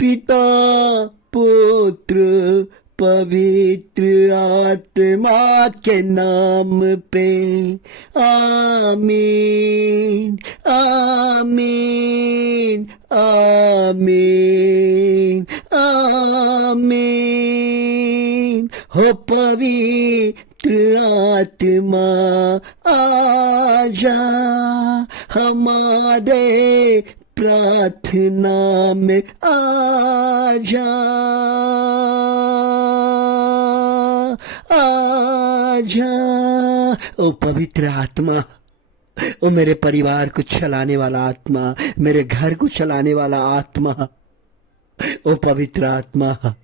पिता पुत्र पवित्र आत्मा के नाम पे आमीन आमीन आमीन आमीन। हो पवित्र आत्मा आजा हमारे प्रार्थना में आजा आजा। ओ पवित्र आत्मा, ओ मेरे परिवार को चलाने वाला आत्मा, मेरे घर को चलाने वाला आत्मा, ओ पवित्र आत्मा,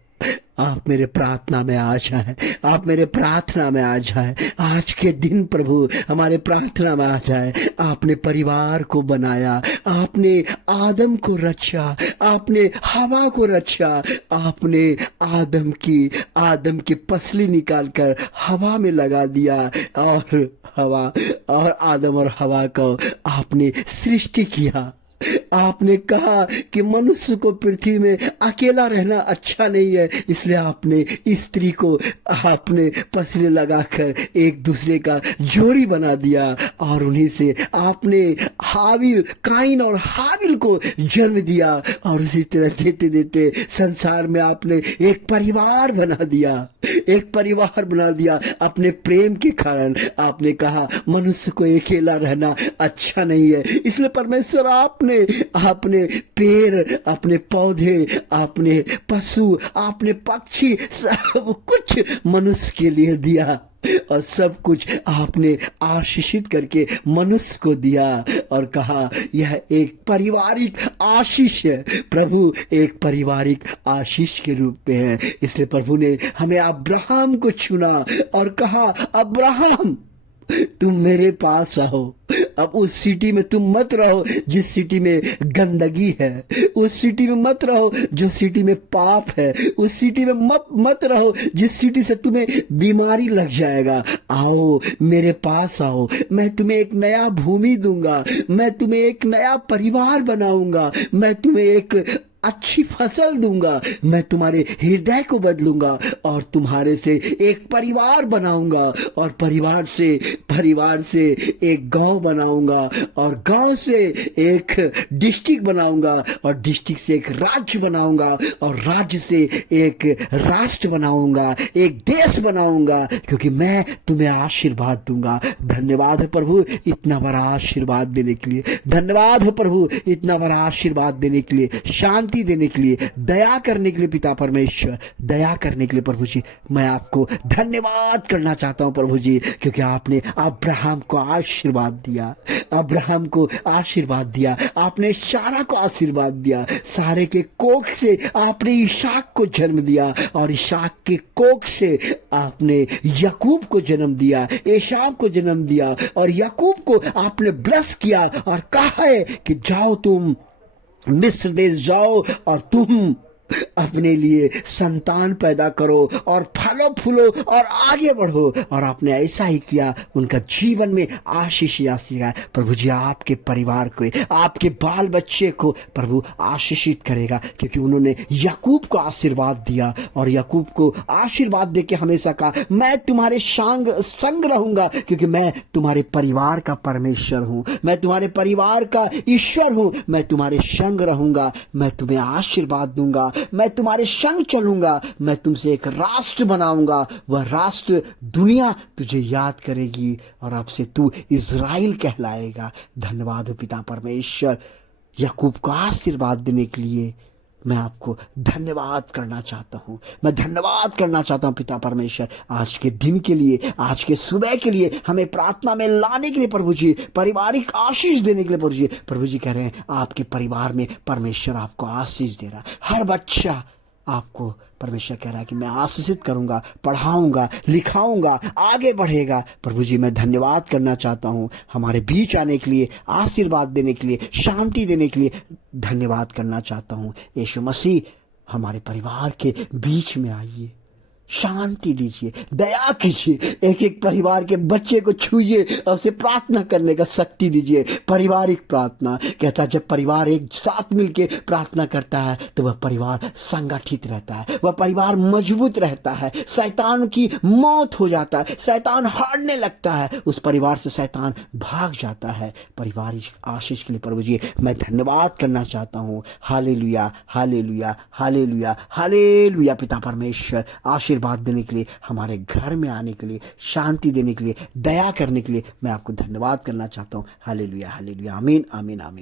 आप मेरे प्रार्थना में आ जाए, आप मेरे प्रार्थना में आ जाए। आज के दिन प्रभु हमारे प्रार्थना में आ जाए। आपने परिवार को बनाया, आपने आदम को रचा, आपने हवा को रचा, आपने आदम की पसली निकालकर हवा में लगा दिया और हवा और आदम और हवा को आपने सृष्टि किया। आपने कहा कि मनुष्य को पृथ्वी में अकेला रहना अच्छा नहीं है, इसलिए आपने स्त्री को आपने पसले लगाकर एक दूसरे का जोड़ी बना दिया और उन्हीं से आपने काइन और हाबिल को जन्म दिया और उसी तरह देते देते संसार में आपने एक परिवार बना दिया, एक परिवार बना दिया। अपने प्रेम के कारण आपने कहा मनुष्य को अकेला रहना अच्छा नहीं है, इसलिए परमेश्वर आपने पेड़, अपने पौधे, आपने पशु, आपने पक्षी, सब कुछ मनुष्य के लिए दिया और सब कुछ आपने आशीषित करके मनुष्य को दिया और कहा यह एक पारिवारिक आशीष है। प्रभु एक पारिवारिक आशीष के रूप में है, इसलिए प्रभु ने हमें अब्राहम को चुना और कहा अब्राहम तुम मेरे पास आओ। अब उस सिटी में तुम मत रहो जिस सिटी में गंदगी है, उस सिटी में मत रहो जो सिटी में पाप है, उस सिटी में मत रहो जिस सिटी से तुम्हें बीमारी लग जाएगा। आओ मेरे पास आओ, मैं तुम्हें एक नया भूमि दूंगा, मैं तुम्हें एक नया परिवार बनाऊंगा, मैं तुम्हें एक अच्छी फसल दूंगा, मैं तुम्हारे हृदय को बदलूंगा और तुम्हारे से एक परिवार बनाऊंगा और परिवार से एक गांव बनाऊंगा और गांव से एक डिस्ट्रिक्ट बनाऊंगा और डिस्ट्रिक्ट से एक राज्य बनाऊंगा और राज्य से एक राष्ट्र बनाऊंगा, एक देश बनाऊंगा, क्योंकि मैं तुम्हें आशीर्वाद दूंगा। धन्यवाद है प्रभु इतना बड़ा आशीर्वाद देने के लिए, धन्यवाद है प्रभु इतना बड़ा आशीर्वाद देने के लिए, शांति देने के लिए, दया करने के लिए। पिता परमेश्वर दया करने के लिए प्रभु जी मैं आपको धन्यवाद करना चाहता हूं प्रभु जी, क्योंकि आपने अब्राहम को आशीर्वाद दिया, अब्राहम को आशीर्वाद दिया, आपने सारा को आशीर्वाद दिया, सारे के कोख से आपने इसहाक को जन्म दिया और इसहाक के कोख से आपने याकूब को जन्म दिया, एसाव को जन्म दिया और याकूब को आपने ब्लेस किया और कहा है कि जाओ तुम मिस्र देश जाओ और तुम अपने लिए संतान पैदा करो और फलो फूलो और आगे बढ़ो। और आपने ऐसा ही किया, उनका जीवन में आशीष है। प्रभु जी आपके परिवार को, आपके बाल बच्चे को प्रभु आशीषित करेगा, क्योंकि उन्होंने याकूब को आशीर्वाद दिया और याकूब को आशीर्वाद देके हमेशा कहा मैं तुम्हारे संग रहूंगा, क्योंकि मैं तुम्हारे परिवार का परमेश्वर हूं, मैं तुम्हारे परिवार का ईश्वर हूं, मैं तुम्हारे संग रहूंगा, मैं तुम्हें आशीर्वाद दूंगा, मैं तुम्हारे संग चलूंगा, मैं तुमसे एक राष्ट्र बनाऊंगा, वह राष्ट्र दुनिया तुझे याद करेगी और अब से तू इज़राइल कहलाएगा। धन्यवाद हो पिता परमेश्वर, याकूब को आशीर्वाद देने के लिए मैं आपको धन्यवाद करना चाहता हूँ, मैं धन्यवाद करना चाहता हूँ पिता परमेश्वर आज के दिन के लिए, आज के सुबह के लिए, हमें प्रार्थना में लाने के लिए प्रभु जी, पारिवारिक आशीष देने के लिए प्रभु जी। प्रभु जी कह रहे हैं आपके परिवार में परमेश्वर आपको आशीष दे रहा है, हर बच्चा आपको परमेश्वर कह रहा है कि मैं आशीषित करूंगा, पढ़ाऊंगा, लिखाऊंगा, आगे बढ़ेगा। प्रभु जी मैं धन्यवाद करना चाहता हूं हमारे बीच आने के लिए, आशीर्वाद देने के लिए, शांति देने के लिए धन्यवाद करना चाहता हूं। यीशु मसीह हमारे परिवार के बीच में आइए, शांति दीजिए, दया कीजिए, एक एक परिवार के बच्चे को छूइए और उसे प्रार्थना करने का शक्ति दीजिए। पारिवारिक प्रार्थना कहता है जब परिवार एक साथ मिलके प्रार्थना करता है तो वह परिवार संगठित रहता है, वह परिवार मजबूत रहता है, शैतान की मौत हो जाता है, शैतान हारने लगता है, उस परिवार से शैतान भाग जाता है। पारिवारिक आशीष के लिए प्रभु जी मैं धन्यवाद करना चाहता हूँ। Hallelujah, hallelujah, hallelujah, hallelujah. पिता परमेश्वर आशीर्वाद देने के लिए, हमारे घर में आने के लिए, शांति देने के लिए, दया करने के लिए मैं आपको धन्यवाद करना चाहता हूँ। हालेलुया, हालेलुया, आमीन, आमीन, आमीन।